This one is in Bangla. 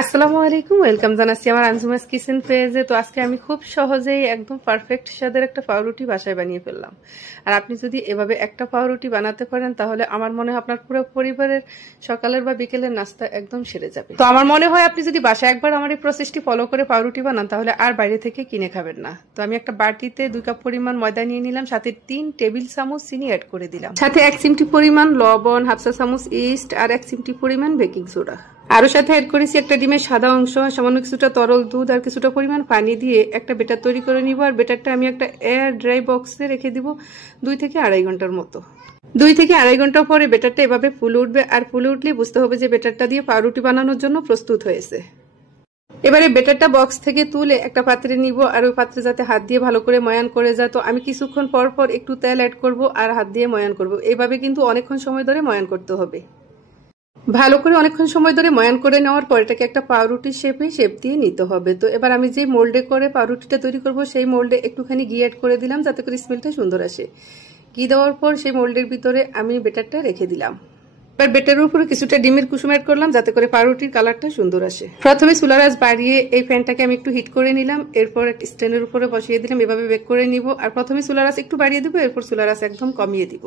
আসসালামু আলাইকুম, ওয়েলকাম জানাচ্ছি আমার আনজুমাস কিচেন পেজে। তো আজকে আমি খুব সহজেই একদম পারফেক্ট স্বাদের একটা পাউরুটি বাসায় বানিয়ে ফেললাম। আর আপনি যদি এভাবে একটা পাউরুটি বানাতে পারেন তাহলে আমার মনে হয় আপনার পুরো পরিবারের সকালের বা বিকেলের নাস্তা একদম সেরে যাবে। তো আমার মনে হয় আপনি যদি বাসায় একবার আমার এই প্রসেসটি ফলো করে পাউরুটি বানান তাহলে আর বাইরে থেকে কিনে খাবেন না। তো আমি একটা বাটিতে 2 কাপ পরিমাণ ময়দা নিয়ে নিলাম, সাথে 3 টেবিল চামচ চিনি অ্যাড করে দিলাম, সাথে 1 চিমটি পরিমাণ লবণ, হাফ চা চামচ ইস্ট আর 1 চিমটি পরিমাণ বেকিং সোডা। আরো সাথে অ্যাড করেছি একটা ডিমের সাদা অংশ, সামান্য কিছুটা তরল দুধ আর কিছুটা পরিমাণ পানি দিয়ে একটা বেটার তৈরি করে নিব। আর বেটারটা আমি একটা এয়ার ড্রাই বক্সে রেখে দিব 2 থেকে আড়াই ঘন্টার মতো। 2 থেকে আড়াই ঘন্টা পরে বেটারটা এভাবে ফুলে উঠবে, আর ফুলে উঠলেই বুঝতে হবে যে বেটারটা দিয়ে পাউরুটি বানানোর জন্য প্রস্তুত হয়েছে। এবারে বেটারটা বক্স থেকে তুলে একটা পাত্রে নিব, আর ওই পাত্রে যাতে হাত দিয়ে ভালো করে ময়ান করে যায়। তো আমি কিছুক্ষণ পর পর একটু তেল অ্যাড করব আর হাত দিয়ে ময়ান করব। এইভাবে কিন্তু অনেকক্ষণ সময় ধরে ময়ান করতে হবে। ভালো করে অনেকক্ষণ সময় ধরে ময়ান করে নেওয়ার পর এটাকে একটা পাউরুটির শেপ দিয়ে নিতে হবে। তো এবার আমি যে মোল্ডে করে পাউরুটিটা তৈরি করব সেই মোল্ডে একটুখানি ঘি অ্যাড করে দিলাম যাতে করে স্মেলটা সুন্দর আসে। ঘি দেওয়ার পর সেই মোল্ডের ভিতরে আমি বেটারটা রেখে দিলাম। এবার বেটারের উপরে কিছুটা ডিমের কুসুম অ্যাড করলাম যাতে করে পাউরুটির কালারটা সুন্দর আসে। প্রথমে চুলার আঁচ বাড়িয়ে এই প্যানটাকে আমি একটু হিট করে নিলাম, এরপর স্ট্যান্ডের উপরে বসিয়ে দিলাম, এভাবে বেক করে নিব। আর প্রথমে চুলার আঁচ একটু বাড়িয়ে দিব, এরপর চুলার আঁচ একদম কমিয়ে দিব।